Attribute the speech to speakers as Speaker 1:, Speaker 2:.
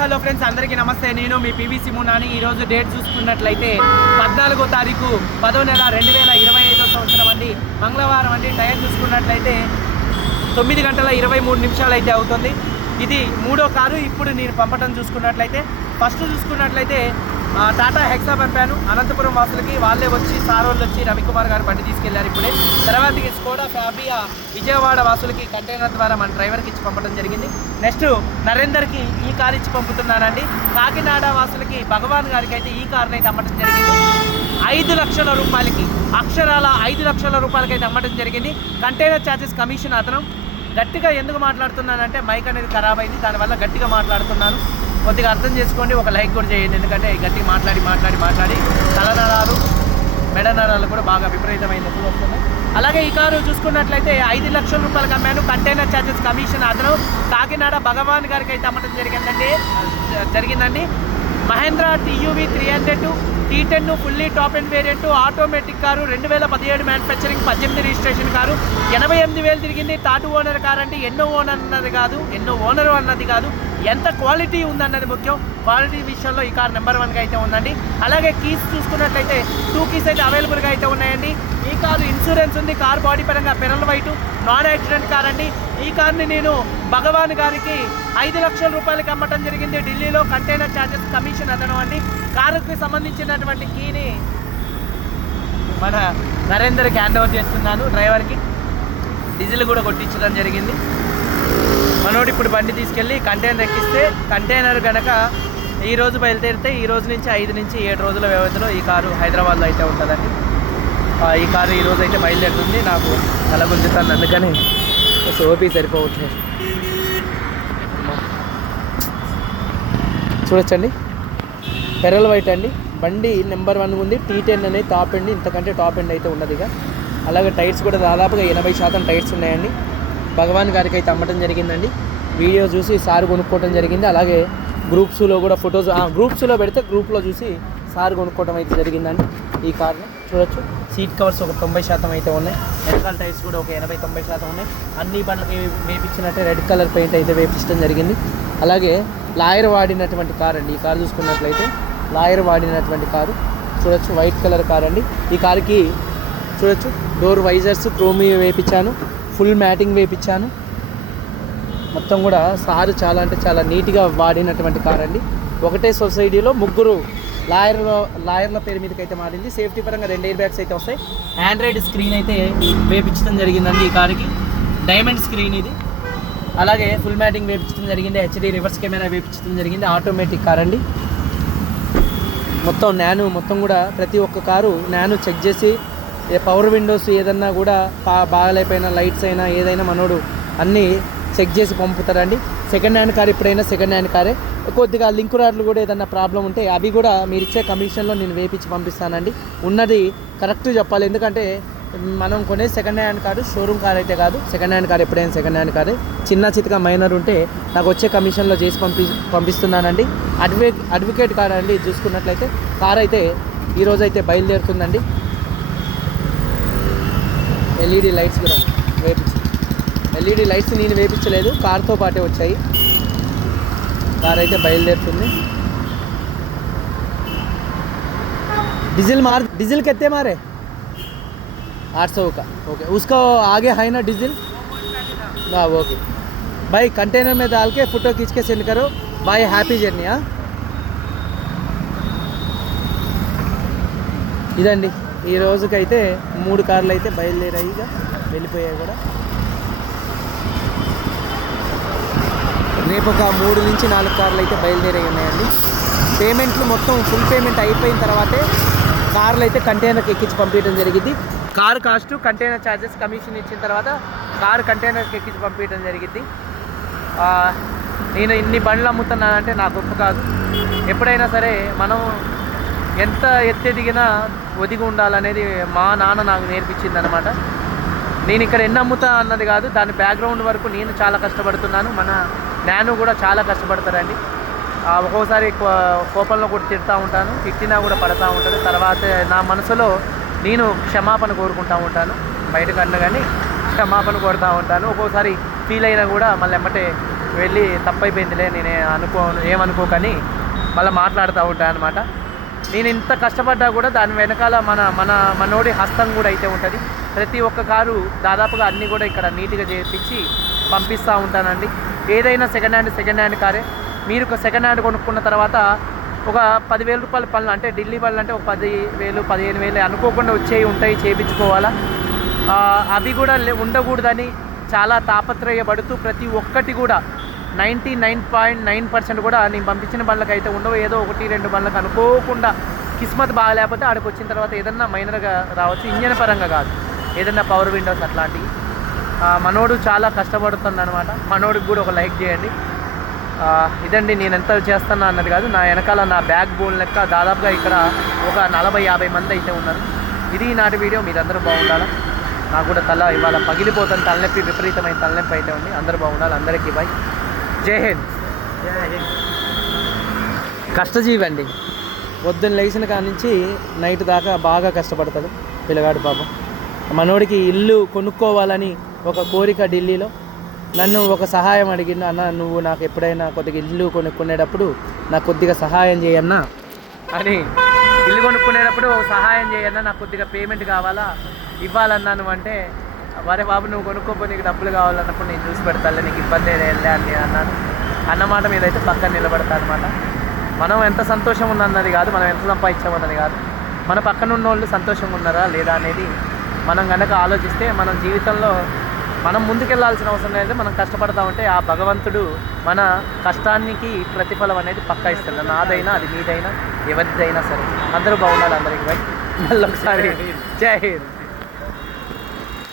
Speaker 1: Hello friends అందరికీ నమస్తే. నేను మీ పీవీసీ మునాని ఈరోజు డేట్ చూసుకున్నట్లయితే పద్నాలుగో తారీఖు పదో నెల రెండు వేల ఇరవై ఐదో సంవత్సరం అండి. మంగళవారం అండి. టైం చూసుకున్నట్లయితే తొమ్మిది గంటల ఇరవై మూడు నిమిషాలు అయితే అవుతుంది. ఇది మూడో కారు. ఇప్పుడు నేను పంపటం చూసుకున్నట్లయితే ఫస్ట్ చూసుకున్నట్లయితే టాటా హెక్సా పంపాను అనంతపురం వాసులకి వాళ్ళే వచ్చి సార్ వాళ్ళు వచ్చి రవికుమార్ గారు బండి తీసుకెళ్ళారు ఇప్పుడే. తర్వాతకి స్కోడా ఫ్యాబియా విజయవాడ వాసులకి కంటైనర్ ద్వారా మన డ్రైవర్కి ఇచ్చి పంపడం జరిగింది. నెక్స్ట్ నరేందర్కి ఈ కార్ ఇచ్చి పంపుతున్నానండి. కాకినాడ వాసులకి భగవాన్ గారికి అయితే ఈ కార్ని అయితే అమ్మటం జరిగింది. ఐదు లక్షల రూపాయలకి అక్షరాల ఐదు లక్షల రూపాయలకి అయితే అమ్మటం జరిగింది. కంటైనర్ ఛార్జెస్ కమిషన్ అతను. గట్టిగా ఎందుకు మాట్లాడుతున్నానంటే మైక్ అనేది ఖరాబ్ అయింది. దానివల్ల గట్టిగా మాట్లాడుతున్నాను. కొద్దిగా అర్థం చేసుకోండి ఒక లైక్ కూడా చేయండి. ఎందుకంటే గట్టి మాట్లాడి మాట్లాడి మాట్లాడి తలనరాలు మెడ నరాలు కూడా బాగా విపరీతమైన నొప్పులు వస్తున్నాయి. అలాగే ఈ కారు చూసుకున్నట్లయితే ఐదు లక్షల రూపాయలకు అమ్మాను కంటైనర్ ఛార్జెస్ కమిషన్ అతను కాకినాడ భగవాన్ గారికి అయితే అమ్మటం జరిగిందండి. జరిగిందండి. Mahindra TUV three hundred T ten fully top and variant automatic car రెండు వేల పదిహేడు మ్యానుఫ్యాక్చరింగ్ పద్దెనిమిది రిజిస్ట్రేషన్ కారు ఎనభై ఎనిమిది వేలు తిరిగింది టాటు ఓనర్ కారు అంటే ఎన్నో ఓనర్ అన్నది కాదు ఎన్నో ఓనర్ అన్నది కాదు ఎంత క్వాలిటీ ఉందన్నది ముఖ్యం. క్వాలిటీ విషయంలో ఈ కార్ నెంబర్ వన్గా అయితే ఉందండి. అలాగే కీస్ చూసుకున్నట్లయితే టూ కీస్ అయితే అవైలబుల్గా అయితే ఉన్నాయండి. ఈ కారు ఇన్సూరెన్స్ ఉంది కార్ బాడీ పరంగా pearl white non accident car అండి. ఈ కార్ని నేను భగవాన్ గారికి ఐదు లక్షల రూపాయలకి అమ్మటం జరిగింది. ఢిల్లీలో కంటైనర్ ఛార్జెస్ కమిషన్ అతను అండి. కారుకి సంబంధించినటువంటి కీని మన నరేందర్కి హ్యాండ్ ఓవర్ చేస్తున్నాను. డ్రైవర్కి డీజిల్ కూడా కొట్టించడం జరిగింది. మనోడు ఇప్పుడు బండి తీసుకెళ్ళి కంటైనర్ ఎక్కిస్తే కంటైనర్ కనుక ఈ రోజు బయలుదేరితే ఈ రోజు నుంచి ఐదు నుంచి ఏడు రోజుల వ్యవధిలో ఈ కారు హైదరాబాద్లో అయితే ఉంటుందండి. ఈ కారు ఈరోజు అయితే బయలుదేరుతుంది. నాకు తలగుంజుతాను అందుకని ఓపీ సరిపోవట్లేదు చూడొచ్చండి. పెరల్ వైట్ అండి. బండి నెంబర్ వన్ ఉంది. టీ టెన్ అనేది టాప్ ఎండ్ ఇంతకంటే టాప్ ఎండ్ అయితే ఉన్నది ఇక. అలాగే టైర్స్ కూడా దాదాపుగా ఎనభై శాతం టైర్స్ ఉన్నాయండి. భగవాన్ గారికి అయితే అమ్మటం జరిగిందండి. వీడియో చూసి సార్ కొనుక్కోవటం జరిగింది. అలాగే గ్రూప్స్లో కూడా ఫొటోస్ గ్రూప్స్లో పెడితే గ్రూప్లో చూసి సార్ కొనుక్కోవటం అయితే జరిగిందండి ఈ కార్ని. చూడొచ్చు. సీట్ కవర్స్ ఒక తొంభై శాతం అయితే ఉన్నాయి. వెనకాల టైర్స్ కూడా ఒక ఎనభై తొంభై శాతం ఉన్నాయి. అన్ని బండ్లకి వేపించినట్టే రెడ్ కలర్ పెయింట్ అయితే వేపించడం జరిగింది. అలాగే లాయర్ వాడినటువంటి కార్ అండి. ఈ కార్ చూసుకున్నట్లయితే లాయర్ వాడినటువంటి కారు. చూడొచ్చు వైట్ కలర్ కార్ అండి. ఈ కార్కి చూడొచ్చు డోర్ వైజర్స్ క్రోమి వేపించాను. ఫుల్ మ్యాటింగ్ వేపించాను. మొత్తం కూడా సారు చాలా అంటే చాలా నీట్గా వాడినటువంటి కార్ అండి. ఒకటే సొసైటీలో ముగ్గురు లాయర్లో లాయర్ల పేరు మీదకి అయితే మారింది. సేఫ్టీ పరంగా రెండు ఎయిర్ బ్యాగ్స్ అయితే వస్తాయి. ఆండ్రాయిడ్ స్క్రీన్ అయితే వేపించడం జరిగిందండి ఈ కార్కి. డైమండ్ స్క్రీన్ ఇది. అలాగే ఫుల్ మ్యాటింగ్ వేపించడం జరిగింది. హెచ్డి రివర్స్ కెమెరా వేపించడం జరిగింది. ఆటోమేటిక్ కార్ అండి. మొత్తం నాను మొత్తం కూడా ప్రతి ఒక్క కారు నాను చెక్ చేసి పవర్ విండోస్ ఏదన్నా కూడా బాగాలేకపోయినా లైట్స్ అయినా ఏదైనా మనోడు అన్నీ చెక్ చేసి పంపుతారండి. సెకండ్ హ్యాండ్ కార్ ఎప్పుడైనా సెకండ్ హ్యాండ్ కారే కొద్దిగా లింక్ రాడ్లు కూడా ఏదన్నా ప్రాబ్లం ఉంటే అవి కూడా మీరు ఇచ్చే కమిషన్లో నేను వేపించి పంపిస్తానండి. ఉన్నది కరెక్ట్ చెప్పాలి. ఎందుకంటే మనం కొనే second hand car showroom car అయితే కాదు. సెకండ్ హ్యాండ్ కార్ ఎప్పుడైనా సెకండ్ హ్యాండ్ కారే చిన్న చితక మైనర్ ఉంటే నాకు వచ్చే కమిషన్లో చేసి పంపి పంపిస్తున్నానండి. అడ్వే అడ్వకేట్ కార్ అండి చూసుకున్నట్లయితే. కార్ అయితే ఈరోజు అయితే బయలుదేరుతుందండి. ఎల్ఈడి లైట్స్ కూడా వేపించి ఎల్ఈడి లైట్స్ నేను వేపించలేదు కార్తో పాటే వచ్చాయి కార్ అయితే బయలుదేరుతుంది डीजल मार डीजल कितने मारे आठ सौ का ओके उसका आगे है ना डीजल हाँ ओके भाई कंटेनर में डाल के फोटो खींच के सेंड करो बाय हैप्पी जर्नी हाँ ఇదండి ఈ రోజుకైతే మూడు కార్లు అయితే బయలుదేరాయి ఇక వెళ్ళిపోయాయి కూడా రేపు ఒక మూడు నుంచి నాలుగు కార్లు అయితే బయలుదేరి ఉన్నాయండి. పేమెంట్లు మొత్తం ఫుల్ పేమెంట్ అయిపోయిన తర్వాతే కార్లు అయితే కంటైనర్కి ఎక్కించి పంపించడం జరిగింది. Car cost container charges commission ఇచ్చిన తర్వాత కారు కంటైనర్కి ఎక్కించి పంపించడం జరిగింది. నేను ఇన్ని బండ్లు అమ్ముతున్నానంటే నా గొప్ప కాదు. ఎప్పుడైనా సరే మనం ఎంత ఎత్తెదిగినా ఒదిగి ఉండాలనేది మా నాన్న నాకు నేర్పించింది అనమాట నేను ఇక్కడ ఎన్ని అమ్ముతా అన్నది కాదు దాని బ్యాక్గ్రౌండ్ వరకు నేను చాలా కష్టపడుతున్నాను. మన నాను కూడా చాలా కష్టపడతారండి ఒక్కోసారి కో- కోపంలో కూడా తిడతా ఉంటాను తిట్టినా కూడా పడతా ఉంటాను తర్వాత నా మనసులో నేను క్షమాపణ కోరుకుంటా ఉంటాను. బయటకు కన్నా కానీ క్షమాపణ కోరుతూ ఉంటాను. ఒక్కోసారి ఫీల్ అయినా కూడా మళ్ళీ ఎమ్మటే వెళ్ళి తప్పైపోయిందిలే నేనే అనుకో ఏమనుకోకని మళ్ళీ మాట్లాడుతూ ఉంటాను అనమాట నేను ఇంత కష్టపడ్డా కూడా దాని వెనకాల మన మన మనోడి హస్తం కూడా అయితే ఉంటుంది. ప్రతి ఒక్క కారు దాదాపుగా అన్నీ కూడా ఇక్కడ నీట్గా చేపించి పంపిస్తూ ఉంటానండి. ఏదైనా సెకండ్ హ్యాండ్ సెకండ్ హ్యాండ్ కారే మీరు ఒక సెకండ్ హ్యాండ్ కొనుక్కున్న తర్వాత ఒక పదివేల రూపాయల పనులు అంటే ఢిల్లీ పనులు అంటే ఒక పది వేలు పదిహేను వేలు అనుకోకుండా వచ్చేవి ఉంటాయి చేయించుకోవాలా అవి కూడా లే- ఉండకూడదని చాలా తాపత్రయపడుతూ ప్రతి ఒక్కటి కూడా ninety nine point nine percent కూడా నేను పంపించిన బండ్లకు అయితే ఉండవు. ఏదో ఒకటి రెండు బండ్లకు అనుకోకుండా కిస్మత్ బాగాలేకపోతే ఆడికి వచ్చిన తర్వాత ఏదన్నా మైనర్గా రావచ్చు. ఇంజన్ పరంగా కాదు. ఏదన్నా పవర్ విండోస్ అట్లాంటివి. మనోడు చాలా కష్టపడుతుంది అనమాట మనోడికి కూడా ఒక లైక్ చేయండి. ఇదండి నేను ఎంత చేస్తున్నా అన్నది కాదు నా వెనకాల నా బ్యాక్ బోన్ లెక్క దాదాపుగా ఇక్కడ ఒక నలభై యాభై మంది అయితే ఉన్నారు. ఇది నాటి వీడియో మీరందరూ బాగుండాలా? నాకు కూడా తల ఇవాళ పగిలిపోతాను తలనొప్పి విపరీతమైన తలనొప్పి అయితే ఉంది. అందరూ బాగుండాలి అందరికీ బాయ్. జై హింద్. కష్టజీవి అండి పొద్దున్న లేచిన కాడ నుంచి నైట్ దాకా బాగా కష్టపడతాడు పిల్లగాడు పాపం. మనోడికి ఇల్లు కొనుక్కోవాలని ఒక కోరిక ఢిల్లీలో. నన్ను ఒక సహాయం అడిగిన అన్న నువ్వు నాకు ఎప్పుడైనా కొద్దిగా ఇల్లు కొనుక్కునేటప్పుడు నాకు కొద్దిగా సహాయం చేయన్నా? అని ఇల్లు కొనుక్కునేటప్పుడు సహాయం చేయన్నా నాకు కొద్దిగా పేమెంట్ కావాలా? ఇవ్వాలన్నాను అంటే వరే బాబు నువ్వు కొనుక్కోపో నీకు డబ్బులు కావాలన్నప్పుడు నేను చూసి పెడతాను నీకు ఇబ్బంది వెళ్ళా అని అన్నాను అన్నమాట మీద అయితే పక్కన నిలబడతా అనమాట మనం ఎంత సంతోషం ఉన్నది కాదు మనం ఎంత సంపాదించామన్నది కాదు. మన పక్కన ఉన్న వాళ్ళు సంతోషంగా ఉన్నారా లేదా అనేది మనం కనుక ఆలోచిస్తే మనం జీవితంలో మనం ముందుకెళ్ళాల్సిన అవసరం లేదు. మనం కష్టపడతా ఉంటే ఆ భగవంతుడు మన కష్టానికి ప్రతిఫలం అనేది పక్కా ఇస్తాడు. నాదైనా అది మీదైనా ఎవరిదైనా సరే. అందరూ బాగుండాలి అందరికి బై మళ్ళీ ఒకసారి జై హింద్.